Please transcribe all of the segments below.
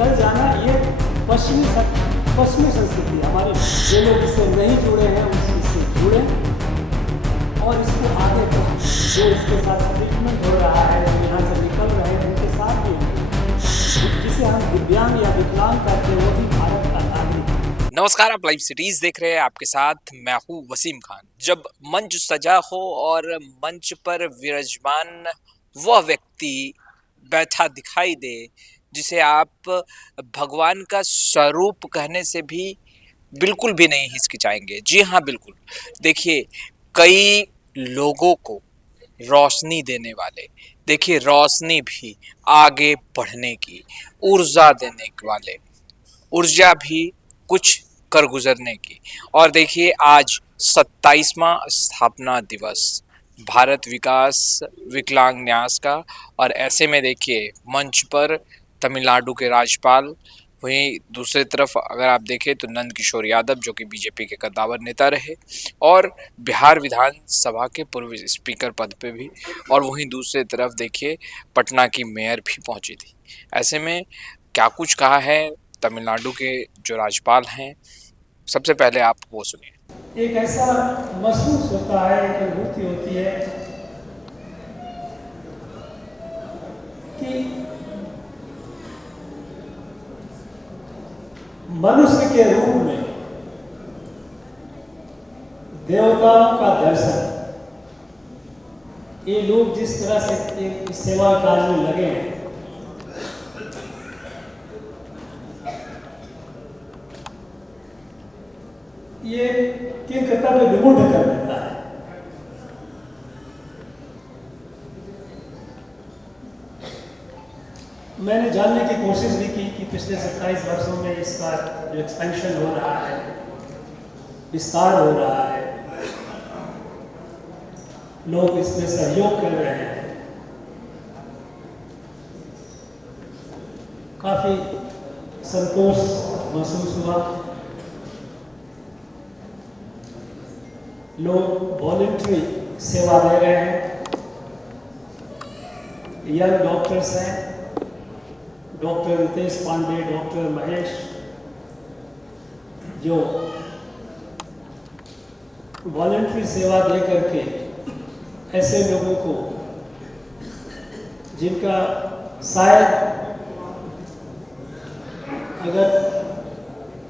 निकल जाना, ये पश्चिमी संस्कृति हमारे जो लोग इससे नहीं जुड़े हैं उससे जुड़े और इसको आगे बढ़ाएं। जो इसके साथ ट्रीटमेंट हो रहा है, जो यहाँ से निकल रहे हैं उनके साथ भी, जिसे हम दिव्यांग या विकलांग कहते हैं, वो भी भारत का नागरिक है। नमस्कार, आप लाइव सिटीज देख रहे हैं। आपके साथ मैं हूँ वसीम खान। जब मंच सजा हो और मंच पर विराजमान वह व्यक्ति बैठा दिखाई दे जिसे आप भगवान का स्वरूप कहने से भी बिल्कुल भी नहीं हिचकिचाएंगे। जी हाँ, बिल्कुल। देखिए, कई लोगों को रोशनी देने वाले, देखिए रोशनी भी आगे बढ़ने की, ऊर्जा देने वाले, ऊर्जा भी कुछ कर गुजरने की। और देखिए, आज 27वां स्थापना दिवस भारत विकास विकलांग न्यास का। और ऐसे में देखिए, मंच पर तमिलनाडु के राज्यपाल, वहीं दूसरी तरफ अगर आप देखें तो नंद किशोर यादव जो कि बीजेपी के कद्दावर नेता रहे और बिहार विधानसभा के पूर्व स्पीकर पद पे भी, और वहीं दूसरी तरफ देखिए पटना की मेयर भी पहुंची थी। ऐसे में क्या कुछ कहा है तमिलनाडु के जो राज्यपाल हैं, सबसे पहले आप वो सुनिए। एक ऐसा महसूस होता है, एक अनुभूति होती है कि मनुष्य के रूप में देवताओं का दर्शन, ये लोग जिस तरह से एक सेवा कार्य में लगे हैं, ये किन कर्तव्य विमूढ़ कर देता है। मैंने जानने की कोशिश भी की कि पिछले 27 वर्षों में इसका जो एक्सपेंशन हो रहा है, विस्तार हो रहा है, लोग इसमें सहयोग कर रहे हैं, काफी संतोष महसूस हुआ। लोग वॉलंटरी सेवा दे रहे हैं। यंग डॉक्टर्स हैं, डॉक्टर रितेश पांडे, डॉक्टर महेश, जो वॉलंटरी सेवा दे करके ऐसे लोगों को जिनका शायद अगर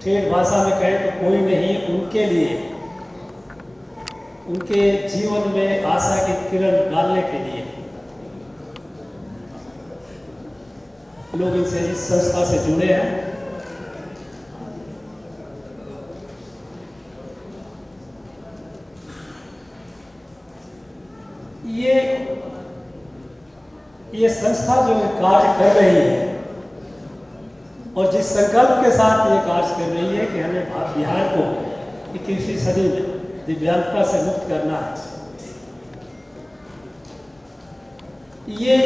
ठेठ भाषा में कहें तो कोई नहीं, उनके लिए, उनके जीवन में आशा की किरण डालने के लिए लोग इनसे, इस संस्था से जुड़े हैं। ये संस्था जो कार्य कर रही है और जिस संकल्प के साथ ये कार्य कर रही है कि हमें बिहार को 21वीं सदी में दिव्यांगता से मुक्त करना है, ये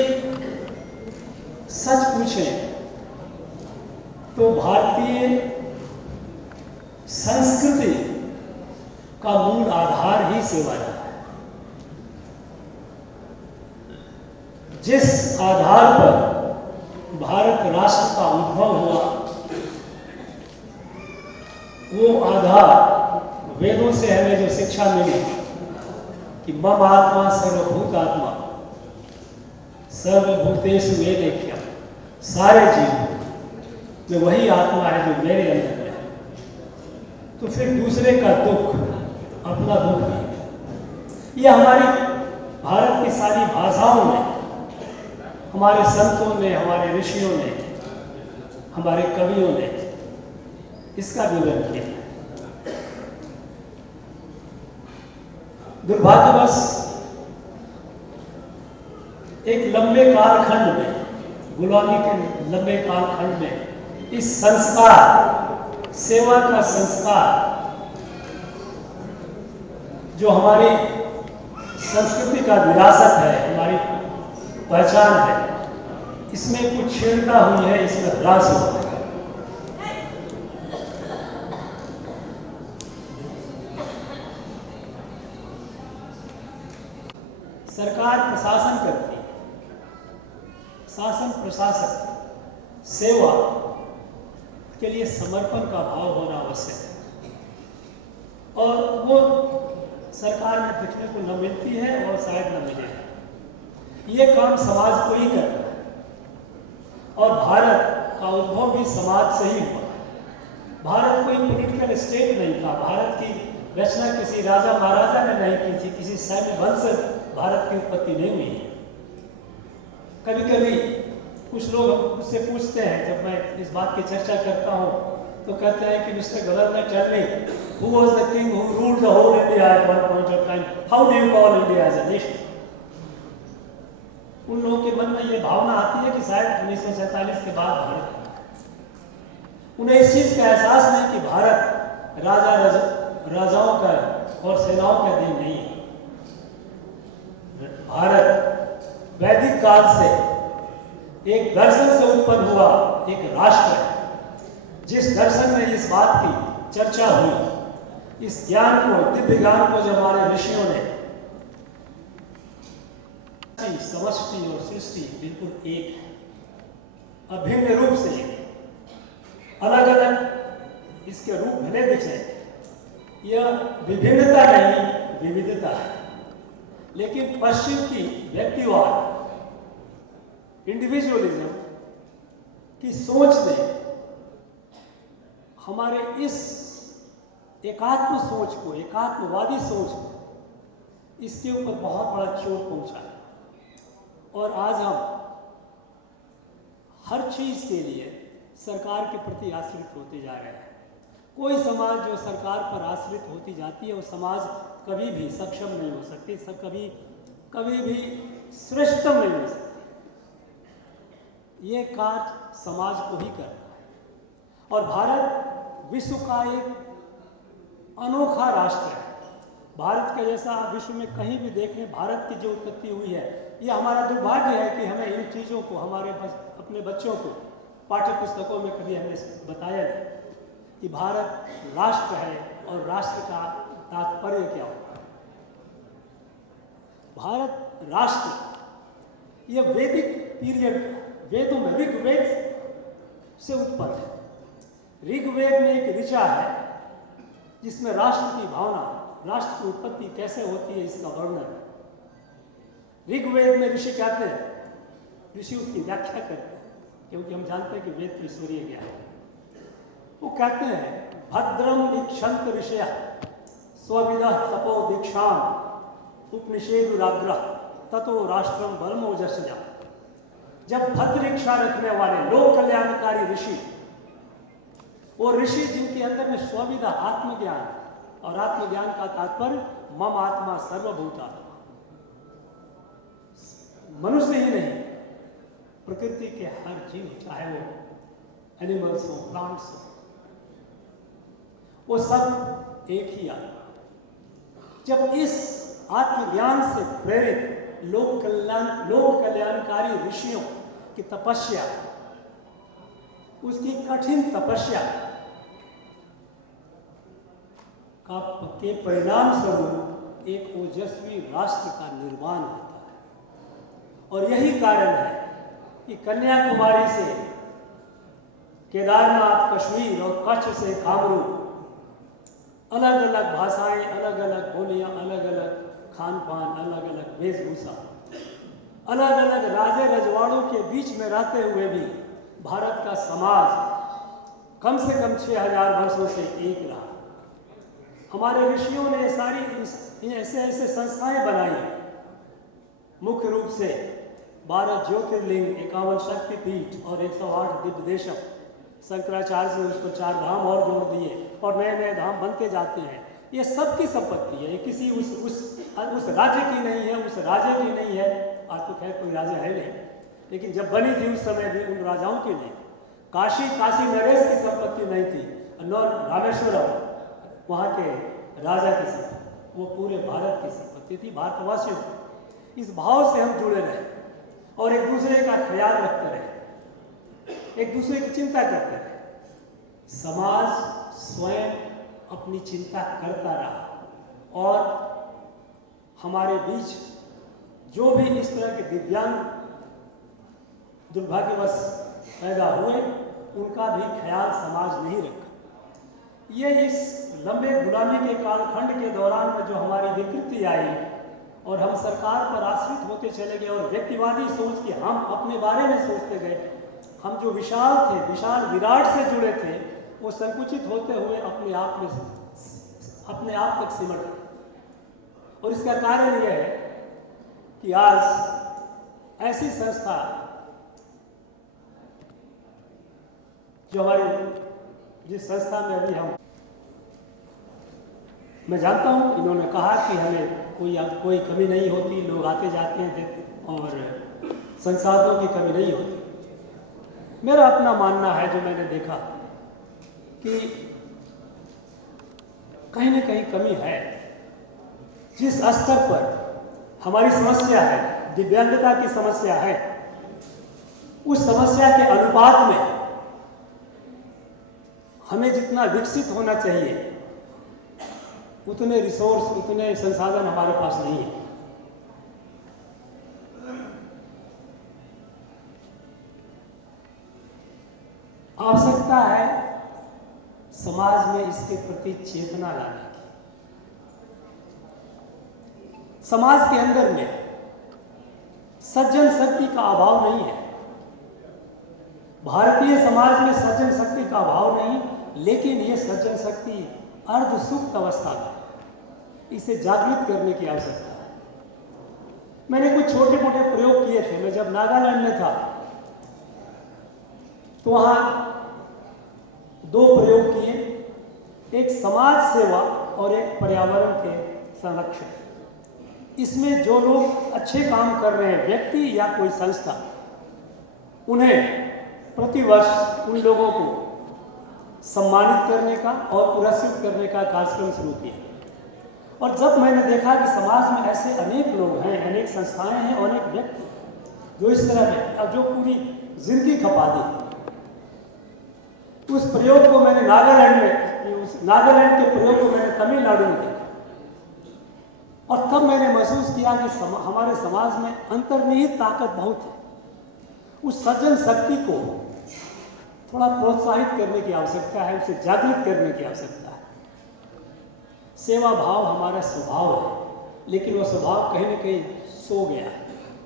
सच पूछे तो भारतीय संस्कृति का मूल आधार ही सेवा है। जिस आधार पर भारत राष्ट्र का उद्भव हुआ, वो आधार वेदों से हमें जो शिक्षा मिली कि मम आत्मा सर्वभूतात्मा सर्वभूतेषु वेदेख्यम, सारे जीव में वही आत्मा है जो मेरे अंदर में है, तो फिर दूसरे का दुख अपना दुख नहीं। ये हमारी भारत की सारी भाषाओं में, हमारे संतों ने, हमारे ऋषियों ने, हमारे कवियों ने इसका विवरण किया। दुर्भाग्यवश एक लंबे कालखंड में, गुलामी के लंबे कालखंड में, इस संस्कार, सेवा का संस्कार जो हमारी संस्कृति का विरासत है, हमारी पहचान है, इसमें कुछ छेड़ता हुई है, इसमें ह्रास हुआ है। सरकार प्रशासन करती है, शासन प्रशासन, सेवा के लिए समर्पण का भाव होना आवश्यक है, और वो सरकार में देखने को न मिलती है और शायद न मिले। ये काम समाज को ही करना है, और भारत का उद्भव भी समाज से ही हुआ। भारत कोई पॉलिटिकल स्टेट नहीं था, भारत की रचना किसी राजा महाराजा ने नहीं की थी, किसी सैन्य बल से भारत की उत्पत्ति नहीं हुई है। कभी कभी कुछ लोग मुझसे पूछते हैं, जब मैं इस बात की चर्चा करता हूँ, तो कहते हैं कि mister governor tell me, who was the king who ruled the whole India at one point of time, how do you call India as a nation? उन लोगों के मन में ये भावना आती है कि शायद 1947 के बाद भारत, उन्हें इस चीज का एहसास नहीं कि भारत राजाओं का और सेनाओं का देन नहीं है। भारत वैदिक काल से एक दर्शन से उत्पन्न हुआ एक राष्ट्र है, जिस दर्शन में इस बात की चर्चा हुई, इस ज्ञान को, दिव्य ज्ञान को जो हमारे ऋषियों ने, समष्टि और सृष्टि बिल्कुल एक है, अभिन्न रूप से एक, अलग अलग इसके रूप भले दिखे, यह विभिन्नता नहीं विविधता है। लेकिन पश्चिम की व्यक्तिवाद, इंडिविजुअलिज्म की सोच ने हमारे इस एकात्म सोच को, एकात्मवादी सोच को, इसके ऊपर बहुत बड़ा चोट पहुंचा है। और आज हम हर चीज के लिए सरकार के प्रति आश्रित होते जा रहे हैं। कोई समाज जो सरकार पर आश्रित होती जाती है, वो समाज कभी भी सक्षम नहीं हो सकती, सब कभी भी श्रेष्ठतम नहीं हो सकती। ये कार्य समाज को ही करना है। और भारत विश्व का एक अनोखा राष्ट्र है। भारत के जैसा विश्व में कहीं भी देख लें, भारत की जो उत्पत्ति हुई है, ये हमारा दुर्भाग्य है कि हमें इन चीज़ों को, अपने बच्चों को पाठ्य पुस्तकों में कभी हमें बताया नहीं कि भारत राष्ट्र है और राष्ट्र का तात्पर्य क्या होता है। भारत राष्ट्र यह वैदिक पीरियड, वेदों में ऋग्वेद से उत्पन्न है। ऋग्वेद में एक ऋचा है जिसमें राष्ट्र की भावना, राष्ट्र की उत्पत्ति कैसे होती है, इसका वर्णन है। ऋग्वेद में ऋषि कहते हैं, ऋषि उसकी व्याख्या करते हैं, क्योंकि हम जानते हैं कि वेद तो ईश्वरीय ज्ञान है। वो कहते हैं, भद्रम दीक्षंत ऋषय स्वविदः तपो दीक्षाम उपनिषेदुराग्रह ततो राष्ट्रम बलमोजस्या। जब भद्र इच्छा रखने वाले लोक कल्याणकारी ऋषि, वो ऋषि जिनके अंदर में स्वविदा आत्मज्ञान, और आत्मज्ञान का तात्पर्य मम आत्मा सर्वभूता, मनुष्य ही नहीं, प्रकृति के हर जीव, चाहे वो एनिमल्स हो, प्लांट्स हो, वो सब एक ही आत्मा। जब इस आत्मज्ञान से प्रेरित लोक कल्याणकारी ऋषियों की तपस्या, उसकी कठिन तपस्या के परिणाम स्वरूप एक ओजस्वी राष्ट्र का निर्माण होता है। और यही कारण है कि कन्याकुमारी से केदारनाथ, कश्मीर और कच्छ से कामरूप, अलग अलग भाषाएं, अलग अलग बोलियां, अलग अलग खान पान, अलग अलग वेशभूषा, अलग अलग राजे रजवाड़ों के बीच में रहते हुए भी भारत का समाज कम से कम 6000 वर्षों से एक रहा। हमारे ऋषियों ने सारी ऐसे संस्थाएं बनाई, मुख्य रूप से 12 ज्योतिर्लिंग, 51 शक्तिपीठ और 108 दिव्य देशम। शंकराचार्य ने उसको 4 धाम और जोड़ दिए और नए नए धाम बनते जाते हैं। ये सबकी संपत्ति है, ये किसी उस राज्य की नहीं है, उस राजे की नहीं है। आज तो खैर कोई राजा है नहीं, लेकिन जब बनी थी उस समय भी उन राजाओं की नहीं। काशी नरेश की संपत्ति नहीं थी, और रामेश्वरम वहाँ के राजा की संपत्ति, वो पूरे भारत की संपत्ति थी, भारतवासियों की। इस भाव से हम जुड़े रहे और एक दूसरे का ख्याल रखते रहे, एक दूसरे की चिंता करते रहे। समाज स्वयं अपनी चिंता करता रहा और हमारे बीच जो भी इस तरह के दिव्यांग दुर्भाग्यवश पैदा हुए, उनका भी ख्याल समाज नहीं रखा। ये इस लंबे गुलामी के कालखंड के दौरान में जो हमारी विकृति आई और हम सरकार पर आश्रित होते चले गए और व्यक्तिवादी सोच के हम अपने बारे में सोचते गए, हम जो विशाल थे, विशाल विराट से जुड़े थे, वो संकुचित होते हुए अपने आप तक सिमट गए। और इसका कारण यह है कि आज ऐसी संस्था जो हमारी जिस संस्था में अभी मैं जानता हूँ, इन्होंने कहा कि हमें कोई कमी नहीं होती, लोग आते जाते हैं और संसाधनों की कमी नहीं होती। मेरा अपना मानना है, जो मैंने देखा कि कहीं ना कहीं कमी है। जिस स्तर पर हमारी समस्या है, दिव्यांगता की समस्या है, उस समस्या के अनुपात में हमें जितना विकसित होना चाहिए उतने रिसोर्स, उतने संसाधन हमारे पास नहीं है। आवश्यकता है समाज में इसके प्रति चेतना लाने की। समाज के अंदर में सज्जन शक्ति का अभाव नहीं है। भारतीय समाज में सज्जन शक्ति का अभाव नहीं, लेकिन ये सज्जन शक्ति अर्ध सुप्त अवस्था में, इसे जागृत करने की आवश्यकता है। मैंने कुछ छोटे मोटे प्रयोग किए थे। मैं जब नागालैंड में था तो वहां 2 प्रयोग किए, एक समाज सेवा और एक पर्यावरण के संरक्षण। इसमें जो लोग अच्छे काम कर रहे हैं, व्यक्ति या कोई संस्था, उन्हें प्रतिवर्ष उन लोगों को सम्मानित करने का और पुरस्कृत करने का कार्यक्रम शुरू किया। और जब मैंने देखा कि समाज में ऐसे अनेक लोग हैं, अनेक संस्थाएं हैं, अनेक व्यक्ति जो इस तरह में, अब जो पूरी जिंदगी खपा दी, उस प्रयोग को मैंने नागालैंड के प्रयोग को मैंने तमिलनाडु में देखा। और तब मैंने महसूस किया कि हमारे समाज में अंतर्निहित ताकत बहुत है। उस सज्जन शक्ति को थोड़ा प्रोत्साहित करने की आवश्यकता है, उसे जागृत करने की आवश्यकता है। सेवा भाव हमारा स्वभाव है, लेकिन वह स्वभाव कहीं न कहीं सो गया है,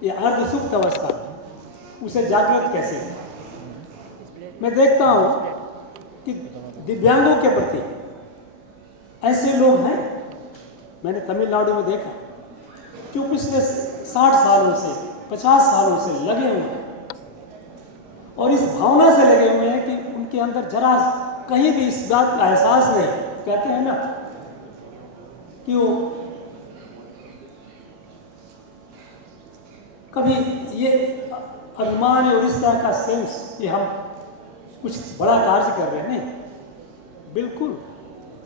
ये अर्धसुप्त अवस्था में। उसे जागृत कैसे करें? मैं देखता हूँ कि दिव्यांगों के प्रति ऐसे लोग हैं, मैंने तमिलनाडु में देखा, जो पिछले 60 सालों से 50 सालों से लगे हुए हैं और इस भावना से लगे हुए हैं कि उनके अंदर जरा कहीं भी इस बात का एहसास नहीं। कहते हैं ना कि वो कभी ये अभिमान और इस तरह का सेंस कि हम कुछ बड़ा कार्य कर रहे हैं, नहीं, बिल्कुल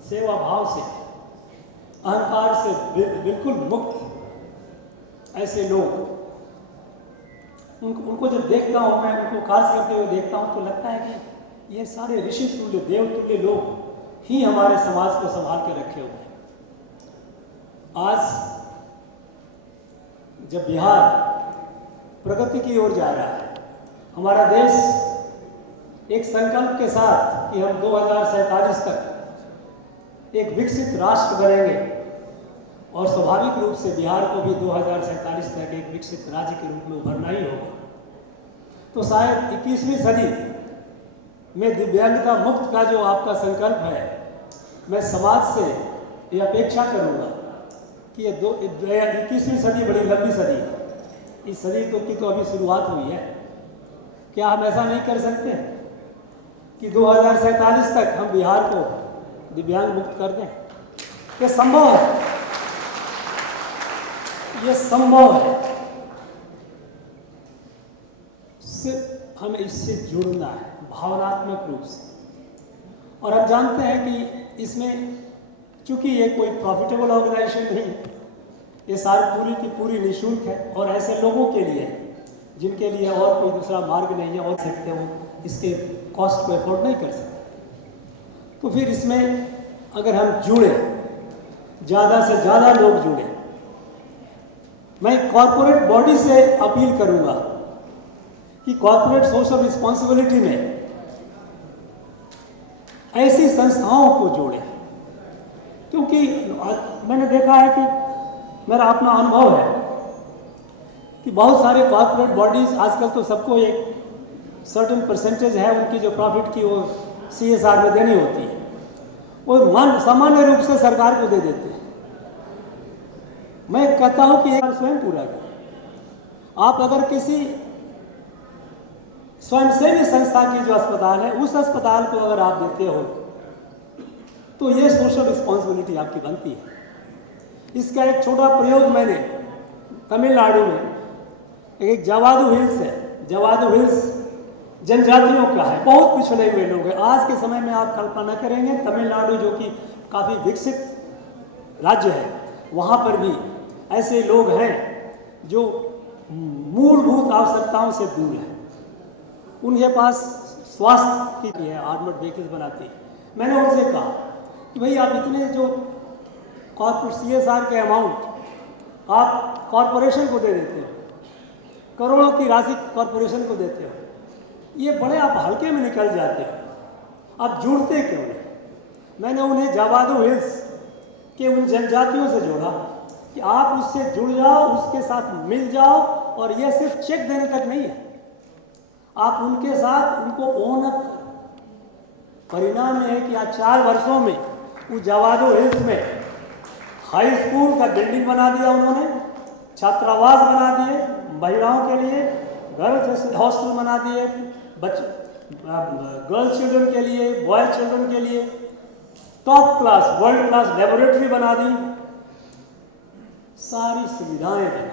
सेवा भाव से, अहंकार से बिल्कुल मुक्त ऐसे लोग, उनको जब देखता हूँ, मैं उनको कार्य करते हुए देखता हूँ, तो लगता है कि ये सारे ऋषि तुल्य, देव तुल्य लोग ही हमारे समाज को संभाल के रखे हुए हैं। आज जब बिहार प्रगति की ओर जा रहा है, हमारा देश एक संकल्प के साथ कि हम 2047 तक एक विकसित राष्ट्र बनेंगे और स्वाभाविक रूप से बिहार को भी 2047 तक एक विकसित राज्य के रूप में उभरना ही होगा, तो शायद 21वीं सदी में दिव्यांगता मुक्त का जो आपका संकल्प है, मैं समाज से ये अपेक्षा करूंगा कि ये 21वीं सदी बड़ी लंबी सदी है। इस सदी की तो अभी शुरुआत हुई है। क्या हम ऐसा नहीं कर सकते कि 2047 तक हम बिहार को दिव्यांग मुक्त कर दें? ये संभव है, ये संभव है। सिर्फ हमें इससे जुड़ना है भावनात्मक रूप से। और अब जानते हैं कि इसमें चूंकि ये कोई प्रॉफिटेबल ऑर्गेनाइजेशन नहीं है, ये सारी पूरी की पूरी निःशुल्क है और ऐसे लोगों के लिए जिनके लिए और कोई दूसरा मार्ग नहीं है और सकते हो इसके कॉस्ट को अफोर्ड नहीं कर सकते। तो फिर इसमें अगर हम जुड़े, ज़्यादा से ज़्यादा लोग जुड़े, मैं कॉरपोरेट बॉडी से अपील करूंगा कि कॉरपोरेट सोशल रिस्पॉन्सिबिलिटी में ऐसी संस्थाओं को जोड़ें, क्योंकि मैंने देखा है कि मेरा अपना अनुभव है कि बहुत सारे कॉर्पोरेट बॉडीज आजकल तो सबको एक सर्टेन परसेंटेज है उनकी जो प्रॉफिट की वो CSR में देनी होती है, वो सामान्य रूप से सरकार को दे देते हैं। मैं कहता हूं कि एक बार स्वयं पूरा करें। आप अगर किसी स्वयंसेवी संस्था की जो अस्पताल है उस अस्पताल को अगर आप देते हो तो ये सोशल रिस्पॉन्सिबिलिटी आपकी बनती है। इसका एक छोटा प्रयोग मैंने तमिलनाडु में एक जवादू हिल्स है, जवादू हिल्स जनजातियों का है, बहुत पिछड़े हुए लोग हैं। आज के समय में आप कल्पना करेंगे तमिलनाडु जो कि काफ़ी विकसित राज्य है, वहाँ पर भी ऐसे लोग हैं जो मूलभूत आवश्यकताओं से दूर हैं। उनके पास स्वास्थ्य की है, आर्मर्ड व्हीकल्स बनाती है। मैंने उनसे कहा कि भाई आप इतने जो कॉर्पोरेट CSR के अमाउंट आप कॉरपोरेशन को दे देते हो, करोड़ों की राशि कॉरपोरेशन को देते हो, ये बड़े आप हल्के में निकल जाते हो, आप जुड़ते क्यों नहीं? मैंने उन्हें जवादू हिल्स के उन जनजातियों से जोड़ा कि आप उससे जुड़ जाओ, उसके साथ मिल जाओ, और यह सिर्फ चेक देने तक नहीं है, आप उनके साथ उनको ओन अप करो। परिणाम यह है कि आज 4 वर्षों में उस जवादू हिल्स में हाई स्कूल का बिल्डिंग बना दिया उन्होंने, छात्रावास बना दिए महिलाओं के लिए, गर्ल्स हॉस्टल बना दिए गर्ल्स चिल्ड्रन के लिए, बॉयज चिल्ड्रन के लिए, top class world class laboratory बना दी, सारी सुविधाएं दी।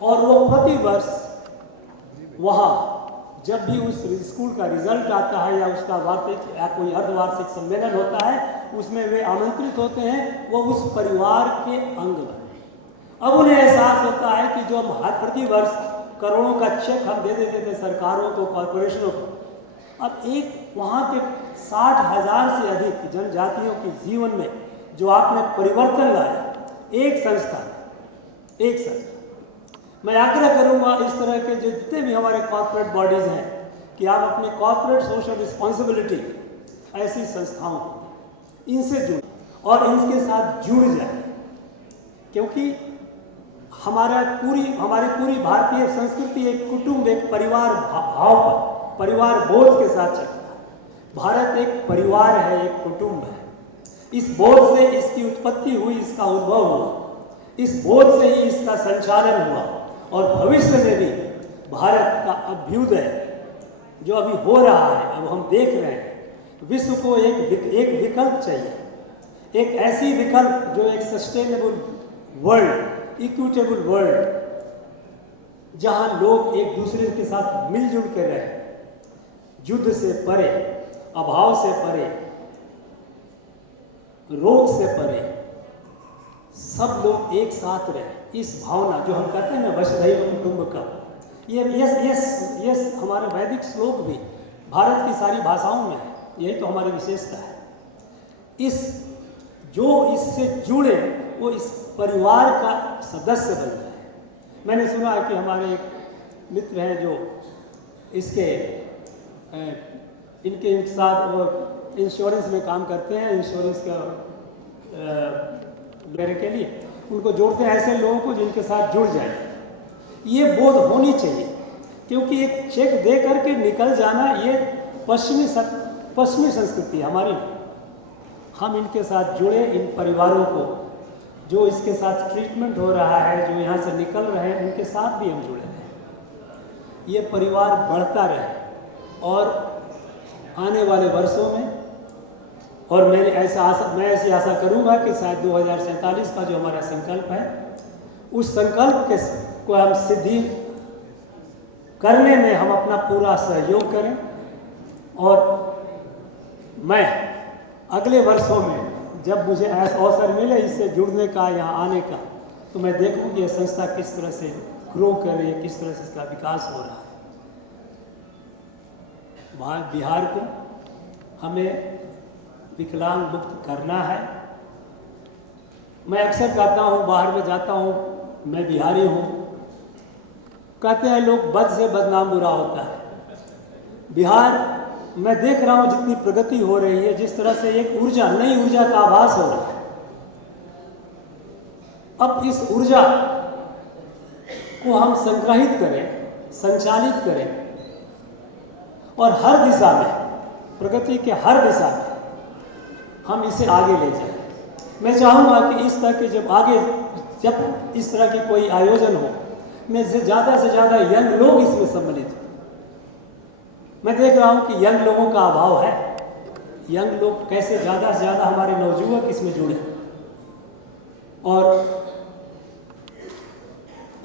और वो प्रति वर्ष वहाँ जब भी उस स्कूल का रिजल्ट आता है या उसका वार्षिक या कोई अर्धवार्षिक सम्मेलन होता है, उसमें वे आमंत्रित होते हैं, वो उस परिवार के अंग बने। अब उन्हें एहसास होता है कि जो हम हर प्रति वर्ष करोड़ों का चेक हम दे देते थे सरकारों को, कॉरपोरेशनों को, अब एक वहाँ के 60,000 से अधिक जनजातियों के जीवन में जो आपने परिवर्तन लाया, एक संस्था, मैं आग्रह करूंगा इस तरह के जो जितने भी हमारे कॉर्पोरेट बॉडीज हैं कि आप अपने कॉर्पोरेट सोशल रिस्पॉन्सिबिलिटी ऐसी संस्थाओं को इनसे जुड़ और इनके साथ जुड़ जाए, क्योंकि हमारी पूरी भारतीय संस्कृति एक कुटुंब, एक परिवार भाव पर, परिवार बोध के साथ चलता है। भारत एक परिवार है, एक कुटुंब है। इस बोध से इसकी उत्पत्ति हुई, इसका उद्भव हुआ, इस बोध से ही इसका संचालन हुआ, और भविष्य में भी भारत का अभ्युदय जो अभी हो रहा है, अब हम देख रहे हैं, विश्व को एक विकल्प चाहिए, एक ऐसी विकल्प जो एक सस्टेनेबल वर्ल्ड, इक्विटेबल वर्ल्ड, जहां लोग एक दूसरे के साथ मिलजुल कर रहे, युद्ध से परे, अभाव से परे, रोग से परे, सब लोग एक साथ रहे। इस भावना जो हम कहते हैं ना वसुधैव कुटुंबकम, ये हमारे वैदिक श्लोक भी भारत की सारी भाषाओं में है, यही तो हमारी विशेषता है। इससे जुड़े वो इस परिवार का सदस्य बन जाए। मैंने सुना है कि हमारे एक मित्र हैं जो इनके साथ वो इंश्योरेंस में काम करते हैं, इंश्योरेंस का लेने के लिए उनको जोड़ते हैं ऐसे लोगों को जिनके साथ जुड़ जाए। ये बोध होनी चाहिए, क्योंकि एक चेक दे करके निकल जाना ये पश्चिमी संस्कृति है हमारी। हम इनके साथ जुड़े, इन परिवारों को जो इसके साथ ट्रीटमेंट हो रहा है, जो यहाँ से निकल रहे हैं, उनके साथ भी हम जुड़े रहें। ये परिवार बढ़ता रहे और आने वाले वर्षों में, और मैं ऐसी आशा करूंगा कि शायद 2047 का जो हमारा संकल्प है, उस संकल्प को हम सिद्धि करने में हम अपना पूरा सहयोग करें। और मैं अगले वर्षों में जब मुझे ऐसा अवसर मिले इससे जुड़ने का, यहाँ आने का, तो मैं देखूँ कि ये संस्था किस तरह से ग्रो कर रही है, किस तरह से इसका विकास हो रहा है। बिहार को हमें विकलांग मुक्त करना है। मैं अक्सर कहता हूँ, बाहर में जाता हूँ, मैं बिहारी हूँ, कहते हैं लोग बद से बदनाम बुरा होता है। बिहार मैं देख रहा हूँ जितनी प्रगति हो रही है, जिस तरह से एक ऊर्जा, नई ऊर्जा का आभास हो रहा है। अब इस ऊर्जा को हम संग्रहित करें, संचालित करें और हर दिशा में, प्रगति के हर दिशा में हम इसे आगे ले जाएं। मैं चाहूँगा कि इस तरह के जब इस तरह की कोई आयोजन हो, में से ज़्यादा यंग लोग इसमें सम्मिलित हो। मैं देख रहा हूँ कि यंग लोगों का अभाव है। यंग लोग कैसे ज़्यादा से ज़्यादा हमारे नवयुवक इसमें जुड़े और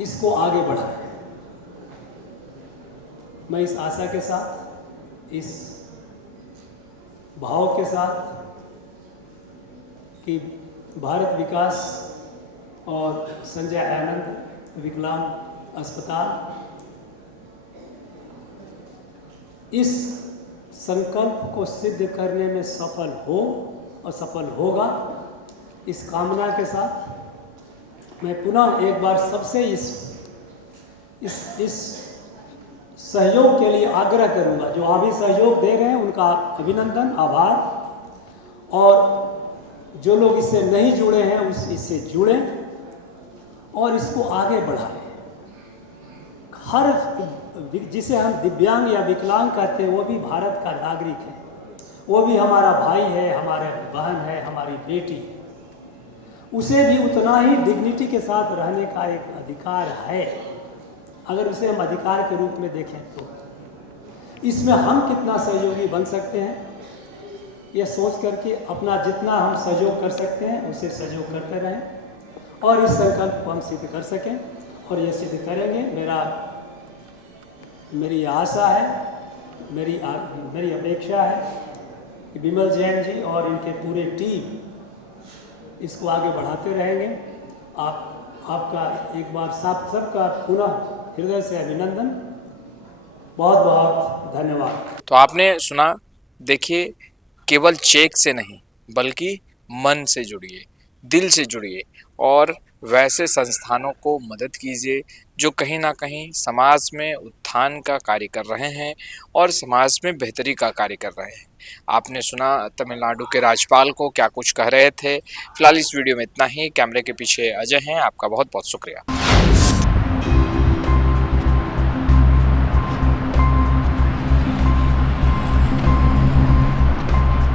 इसको आगे बढ़ाएं। मैं इस आशा के साथ, इस भाव के साथ कि भारत विकास और संजय आनंद विकलांग अस्पताल इस संकल्प को सिद्ध करने में सफल हो और सफल होगा, इस कामना के साथ मैं पुनः एक बार सबसे इस सहयोग के लिए आग्रह करूंगा। जो अभी सहयोग दे रहे हैं उनका अभिनंदन, आभार, और जो लोग इससे नहीं जुड़े हैं इससे जुड़ें और इसको आगे बढ़ाएं। हर जिसे हम दिव्यांग या विकलांग कहते हैं वो भी भारत का नागरिक है, वो भी हमारा भाई है, हमारे बहन है, हमारी बेटी है। उसे भी उतना ही डिग्निटी के साथ रहने का एक अधिकार है, अगर उसे हम अधिकार के रूप में देखें तो। इसमें हम कितना सहयोगी बन सकते हैं, ये सोच करके अपना जितना हम सहयोग कर सकते हैं उसे सहयोग करते रहें और इस संकल्प को हम सिद्ध कर सकें, और ये सिद्ध करेंगे। मेरी आशा है, मेरी अपेक्षा है कि विमल जैन जी और इनके पूरे टीम इसको आगे बढ़ाते रहेंगे। आपका एक बार सबका पुनः हृदय से अभिनंदन, बहुत बहुत धन्यवाद। तो आपने सुना, देखिए केवल चेक से नहीं बल्कि मन से जुड़िए, दिल से जुड़िए और वैसे संस्थानों को मदद कीजिए जो कहीं ना कहीं समाज में उत्थान का कार्य कर रहे हैं और समाज में बेहतरी का कार्य कर रहे हैं। आपने सुना तमिलनाडु के राज्यपाल को क्या कुछ कह रहे थे। फिलहाल इस वीडियो में इतना ही। कैमरे के पीछे अजय हैं, आपका बहुत बहुत शुक्रिया।